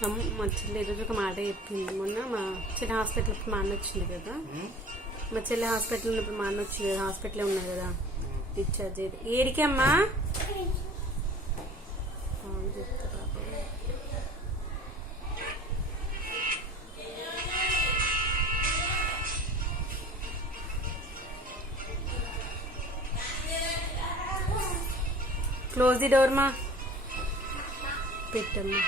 మా చెల్లి ఈరోజు ఒక మాట చెప్పింది. మొన్న మా చెల్లి హాస్పిటల్కి మా అన్న వచ్చింది కదా, మా చెల్లి హాస్పిటల్ ఉన్నప్పుడు మా అన్న వచ్చింది కదా, హాస్పిటల్లో ఉన్నాయి కదా, డిశ్చార్జ్ అయ్యేది. ఏడికమ్మా క్లోజ్ ది డోర్ మా పెట్టమ్మా.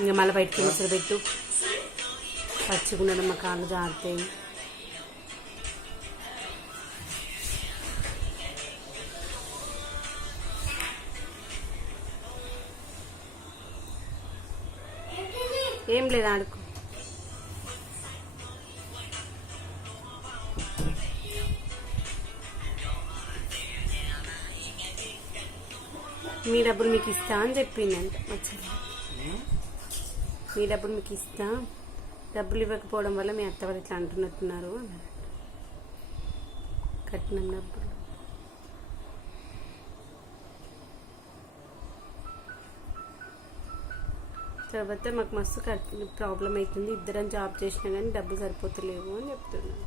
ఇంకా మళ్ళీ బయటకు ముసలు పెట్టు, పచ్చిగుండడం మా కాళ్ళు జారుతాయి. ఏం లేదు ఆడుకో. మీ డబ్బులు మీకు ఇస్తా అని చెప్పిందంట మా చెల్లి. మీ డబ్బులు మీకు ఇస్తా, డబ్బులు ఇవ్వకపోవడం వల్ల మీ అత్తవారు ఇట్లా అంటున్నట్టున్నారు అన్నారు. కట్టినం డబ్బులు తర్వాత మాకు మస్తు ప్రాబ్లం అవుతుంది, ఇద్దరం జాబ్ చేసినా కానీ డబ్బులు సరిపోతలేవు అని చెప్తున్నాను.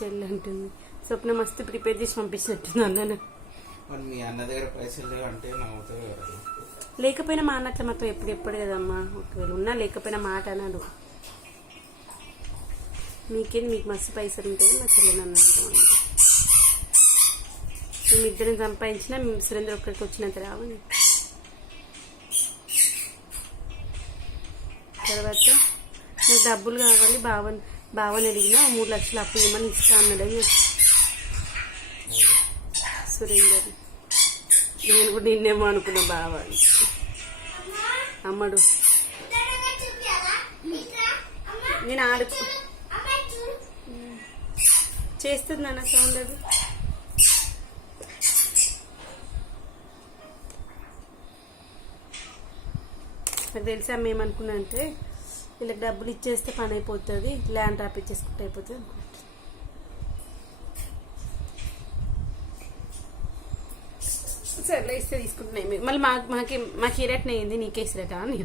చెల్లి అంటుంది స్వప్న మస్తు ప్రిపేర్ చేసి పంపించినట్టుంది అన్నాను. మీ అన్న దగ్గర పైసలు అంటే లేకపోయినా మా అన్న అట్లా మొత్తం ఎప్పుడు కదమ్మా, ఒకవేళ ఉన్నా లేకపోయినా మాట అన్నాడు. మీకేం మీకు మస్తు పైసలు ఉంటాయి మా చెల్లెని అన్నమాట. మేము ఇద్దరిని సంపాదించినా మేము సురేంద్ర ఒక్కడికి వచ్చినంత రావని. తర్వాత నాకు డబ్బులు కావాలి బావని అడిగినా 3 లక్షలు అప్పు ఏమని ఇస్తా అన్నాడని సురేందర్. నేను కూడా నిన్నేమో అనుకున్నా బావ అమ్మడు. నేను ఆడుకో చేస్తుంది నాన్న సౌండ్. అది నాకు తెలిసి అమ్మ ఏమనుకున్నా అంటే వీళ్ళకి డబ్బులు ఇచ్చేస్తే పని అయిపోతుంది, ల్యాండ్ డ్రాప్ ఇచ్చేసుకుంటే అయిపోతుంది అనుకుంటుంది. సరే ఇస్తే తీసుకుంటున్నాయి. మళ్ళీ మాకు ఇరట్నే అయింది, నీకే ఇసిరట అని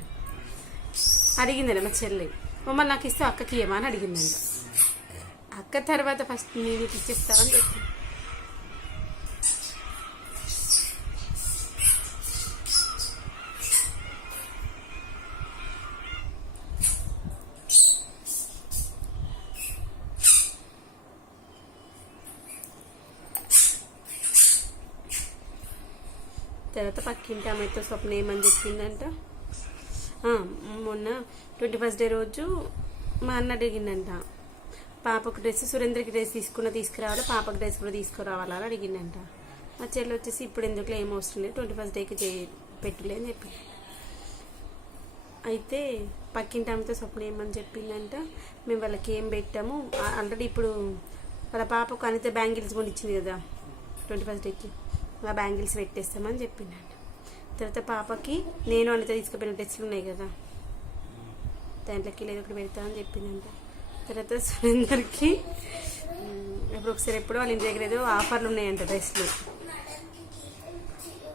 అడిగిందండి మా చెల్లి. మమ్మల్ని నాకు ఇస్తే అక్కకి ఏమా అని అడిగిందంట. అక్క తర్వాత ఫస్ట్ నేను ఇచ్చేస్తావని చెప్పి తర్వాత పక్కింటి ఆమెతో స్వప్న ఏమని చెప్పిందంట, మొన్న 21st డే రోజు మా అన్న అడిగిందంట పాపకు డ్రెస్, సురేంద్రకి డ్రెస్ తీసుకురావాలి, పాపకు డ్రెస్ కూడా తీసుకురావాలా అని అడిగిందంట. మా చెల్లి వచ్చేసి ఇప్పుడు ఎందుకులో ఏం అవసరం లేదు, 21st డేకి పెట్టులే అని చెప్పి. అయితే పక్కింటి ఆమెతో స్వప్న ఏమని చెప్పిందంట, మేము వాళ్ళకి ఏం పెట్టాము ఆల్రెడీ, ఇప్పుడు వాళ్ళ పాపకు అనిత బ్యాంగిల్స్ కూడా ఇచ్చింది కదా 21st డేకి, ఆ బ్యాంగిల్స్ పెట్టేస్తామని చెప్పిందంట. తర్వాత పాపకి నేను అనిత తీసుకుపోయిన డ్రెస్సులు ఉన్నాయి కదా, దాంట్లోకి ఏదో ఒకటి పెడతా అని చెప్పిందంట. తర్వాత సురేందర్కి ఇప్పుడు ఒకసారి ఎప్పుడో వాళ్ళ ఇంటి దగ్గర ఏదో ఆఫర్లు ఉన్నాయంట, డ్రెస్సులు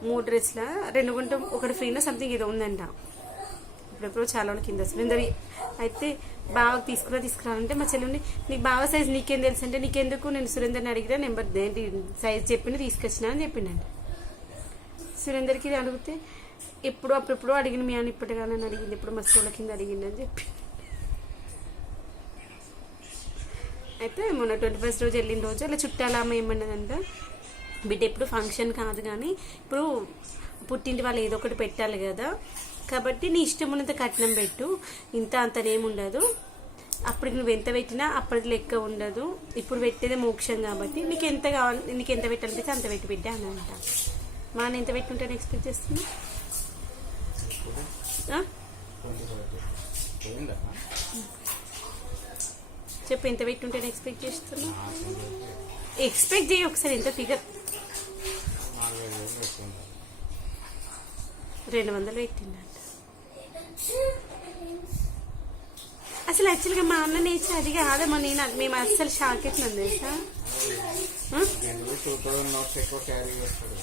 3 డ్రెస్సుల 2 కొంటే 1 ఫ్రీనా సంథింగ్ ఏదో ఉందంట. ఇప్పుడెప్పుడో చాలా వాళ్ళ కింద సురేందర్. అయితే బాగా తీసుకురావాలంటే మా చెల్లి నీకు బాగా సైజ్ నీకేం తెలుసు అంటే, నీకెందుకు నేను సురేందర్ని అడిగినా నెంబర్ ఏంటి సైజ్ చెప్పిన తీసుకొచ్చినా అని చెప్పిండంట. సురేందర్కి అడిగితే అప్పుడెప్పుడు అడిగిన మీ అని ఇప్పటిగా నన్ను అడిగింది, ఇప్పుడు మా స్కూళ్ళ కింద అడిగింది అని చెప్పి. అయితే మొన్న 21st రోజు వెళ్ళిన రోజు అలా చుట్టాల అమ్మ ఏమన్నదంట, బిడ్డ ఎప్పుడు ఫంక్షన్ కాదు కానీ ఇప్పుడు పుట్టింటి వాళ్ళు ఏదో ఒకటి పెట్టాలి కదా, కాబట్టి నీ ఇష్టం ఉన్నంత కట్నం పెట్టు, ఇంత అంతనేముండదు, అప్పుడు నువ్వు ఎంత పెట్టినా అప్పటిది లెక్క ఉండదు, ఇప్పుడు పెట్టేదే మోక్షం కాబట్టి నీకు ఎంత కావాలి, నీకు ఎంత పెట్టాలంటే అంత పెట్టి బిడ్డ అని అంట. మా నేను ఎంత పెట్టుంటాను ఎక్స్పెక్ట్ చేస్తున్నా, చెప్పు ఎంత పెట్టుంటాను ఎక్స్పెక్ట్ చేస్తున్నా, ఎక్స్పెక్ట్ చేయి ఒకసారి ఎంత ఫిగర్. 200 పెట్టిందంట. అసలు యాక్చువల్గా మా అన్న నేర్చి అది కాదమ్మా, మేము అస్సలు షాక్ అవుతున్నాం తెలుసా. జనరల్ 2000 నోట్స్ ఎక్కువ క్యారీ చేస్తాడు.